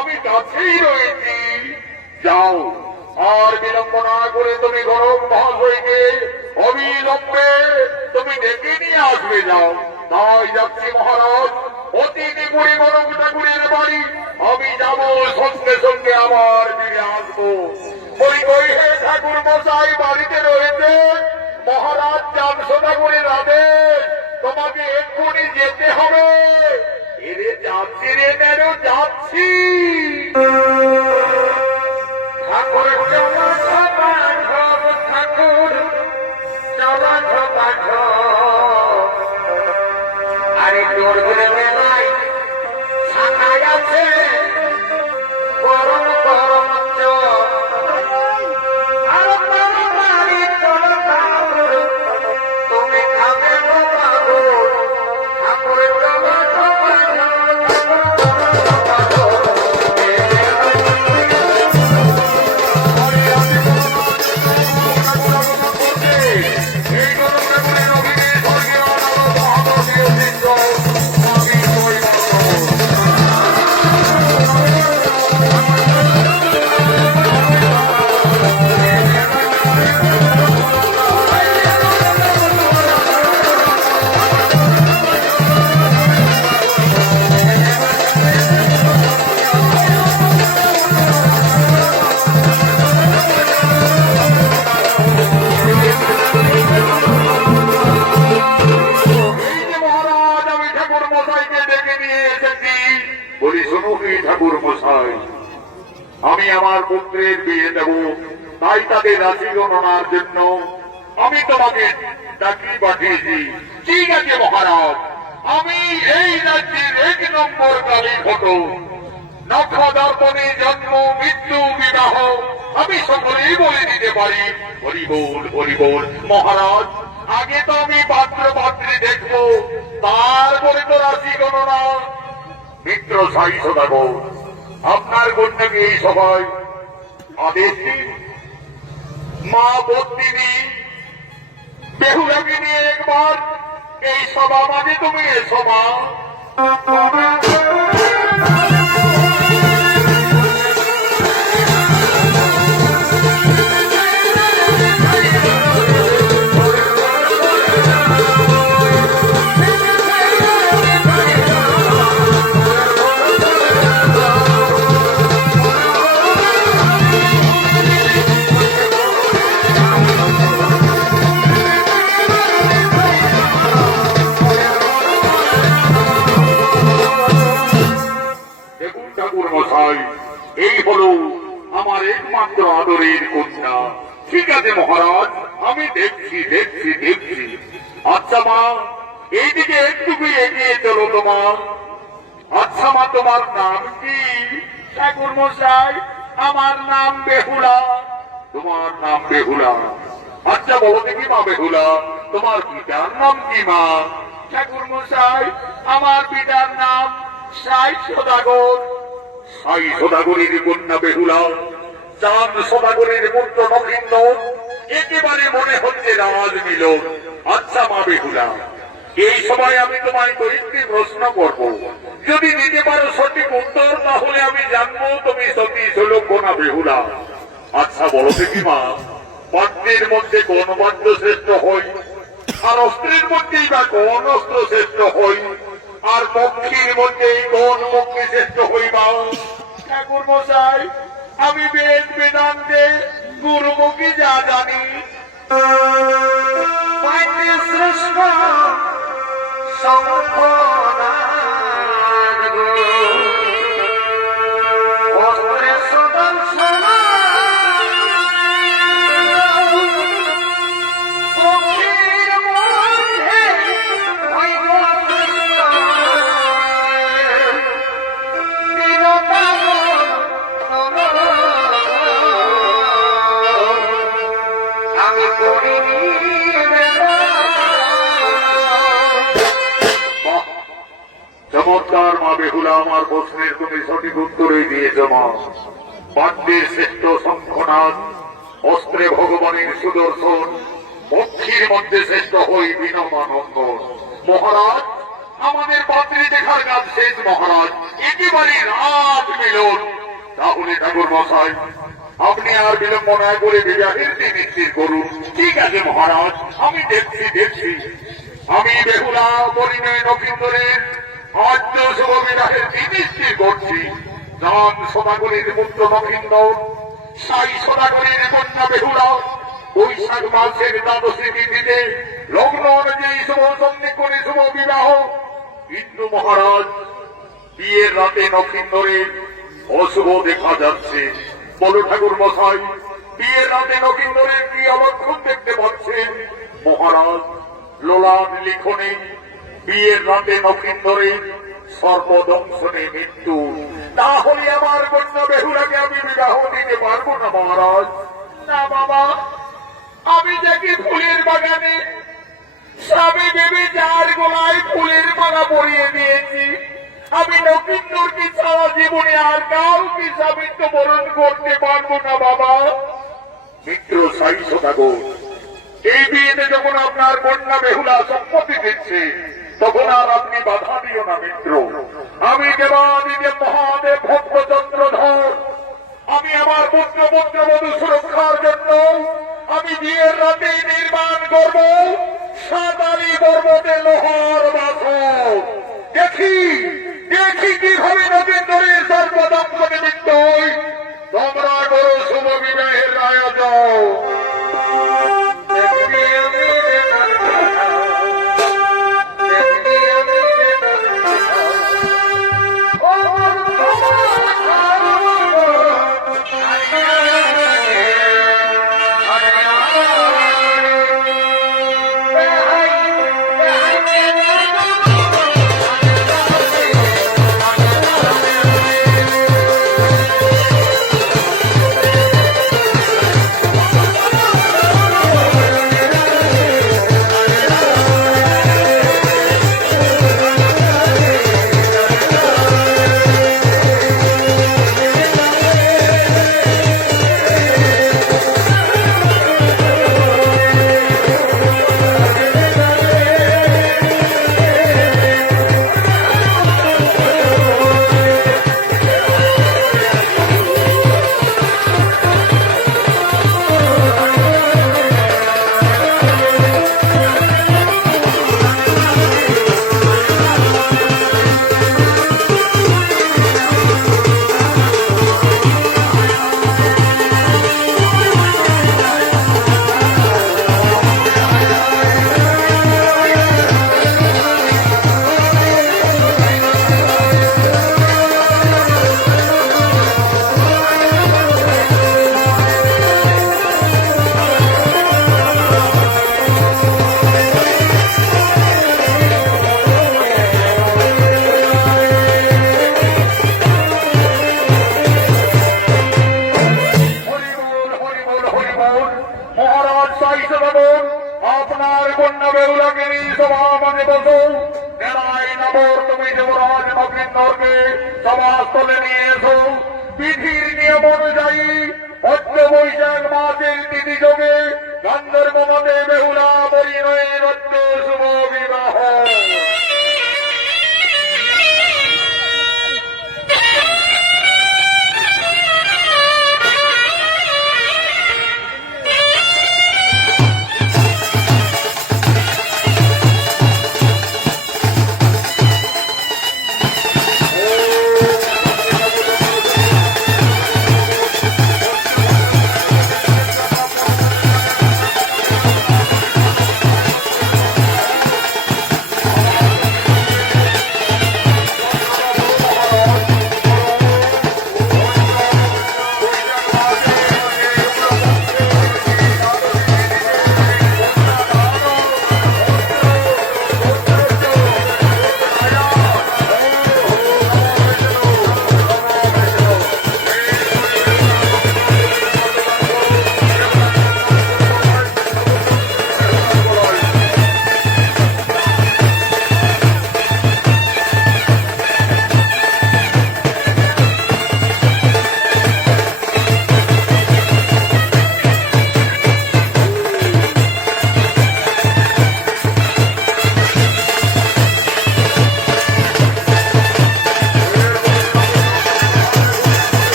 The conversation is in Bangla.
আমি কাছেই রয়েছি। যাও। আর বিলম্ব না করে তুমি গরম মহাশয়কে অবিলম্বে তুমি ডেকে নিয়ে আসবে, যাও। তাই যাচ্ছি মহারাজ। অতি নিগুড়ি গরম ঠাকুরের বাড়ি। আমি যাব সঙ্গে সঙ্গে আবার ফিরে আসব। ওই ওই হে ঠাকুর মশাই, বাড়িতে রয়েছে? মহারাজ চারশো ঠাকুরের আদেশ। তোমাকে এক্ষুনি যেতে হবে। এরে যাচ্ছি রে কেন যাচ্ছি। ঠাকুর ঠাকুর চলা আরে জোর ঘুরে ঠাকুর ডেকে নিয়ে এসেছি বলি, শোনো ঠাকুর মশাই, আমি আমার পুত্রের বিয়ে দেব, তাই তাদের রাশি গণনার জন্য আমি তোমাকে চাকরি পাঠিয়েছি। ঠিক আছে মহারাজ, আমি এই রাজ্যের এক নম্বর কালী ঘটো নক্ষদর্পণে জন্ম, মৃত্যু, বিবাহ, আমি সকলেই বলে দিতে পারি। হরি বল হরি মহারাজ, আগে তো আমি পাত্র পাত্রী দেখব তারপরে তো রাশি গণনা মিত্র সাই সদাগর আপনার কন্যাকে এই সভায় আদেশ দিন। মা বত্রিনী বেহুলাকে নিয়ে একবার এই সভা মানে তুমি এসো মা আমি দেখছি দেখছি দেখছি। আচ্ছা মা, এইদিকে একটু এগিয়ে চলো তোমার আচ্ছা মা, তোমার নাম কি? ঠাকুর মশাই, আমার নাম বেহুলা। তোমার নাম বেহুলা। আচ্ছা বলো দেখি, মা বেহুলা, তোমার পিতার নাম কি, মা? ঠাকুর মশাই, আমার পিতার নাম সাই সদাগর। সাই সদাগরের কন্যা বেহুলা। চাঁদ সদাগরের পুত্র নবীন্দ্র একেবারে মনে হচ্ছে রাজ মিলন। আচ্ছা মা বেহুলা, এই সময় আমি তোমায় কয়েকটি প্রশ্ন করব। যদি দিতে পারো সঠিক উত্তর, তাহলে আমি জানব তুমি সতী সুলক্ষণা বেহুলা। আচ্ছা বলো দেখি, মা বাদ্যের মধ্যে কোন বাদ্য শ্রেষ্ঠ হয়? আর অস্ত্রের মধ্যেই বা কোন অস্ত্র শ্রেষ্ঠ হই আর পক্ষীর মধ্যেই কোন পক্ষী শ্রেষ্ঠ হইবা ঠাকুর মশাই আমি বেদ বেদান্তে গুরুমুখী যা জানি। শ্রেষ্ঠ সম্পনার চমৎকার মা বেহুলা, আমার প্রশ্নের তুমি সঠিক উত্তরই দিয়ে জমা শ্রেষ্ঠ শঙ্খনাথ অস্ত্রে ভগবানের সুদর্শন পক্ষীর মধ্যে শ্রেষ্ঠ হই বিনমানন্দ। মহারাজ, আমাদের পাত্রী দেখার কাজ শেষ, মহারাজ। একেবারে রাত মিলন। তাহলে ঠাকুর মশাই আপনি আর বিলম্ব না করে বিবাহের দিন নিশ্চিত করুন। ঠিক আছে, মহারাজ, আমি দেখছি দেখছি। আমি বেহুলা পরিণয় নক্ষত্রের আদ্য শুভ বিবাহের দিন নিশ্চিত করছি। নাম সদাগরের পুত্র নক্ষত্র সাই সদাগরের কন্যা বেহুলা, বৈশাখ মাসের দ্বাদশী তিথিতে লগ্ন অনুযায়ী শুভ সন্ধি করে শুভ বিবাহ। কিন্তু মহারাজ, বিয়ের রাতে নক্ষত্রের অশুভ দেখা যাচ্ছে। বলো ঠাকুর মশাই বিয়ের রাতে নক্ষত্রের কি অলক্ষণ দেখতে পাচ্ছেন? মহারাজ লোলান লিখনে, বিয়ের রাতে নক্ষত্রের সর্বদংশনে মৃত্যু। তাহলে আমার কন্যা বেহুলাকে আমি বিবাহ দিতে পারব না, মহারাজ। না বাবা, আমি দেখি ফুলের বাগানে? স্বামী ভেবে যার গলায় ফুলের মালা পরিয়ে দিয়েছি আমি নকিন্দরকে সারা জীবনে আর কাউকে স্বামীত্ব বরণ করতে পারব না, বাবা। মিত্র সাই সদাগর এই বিয়েতে যখন আপনার কন্যা বেহুলা সম্মতি দিচ্ছে, তখন আর আপনি বাধা দিও না, মিত্র। আমি দেবাদিদেব মহাদেব ভক্তচন্দ্রধর আমি আমার পুত্র পুত্র বধূ সুরক্ষার জন্য আমি বিয়ের রাতে নির্মাণ করব। সাঁতারি পর্বতে লোহার বাস দেখি। দেখি কীভাবে নবীন্দ্রের নবীন নিমিত্ত হই। সভাস্থলে নিয়ে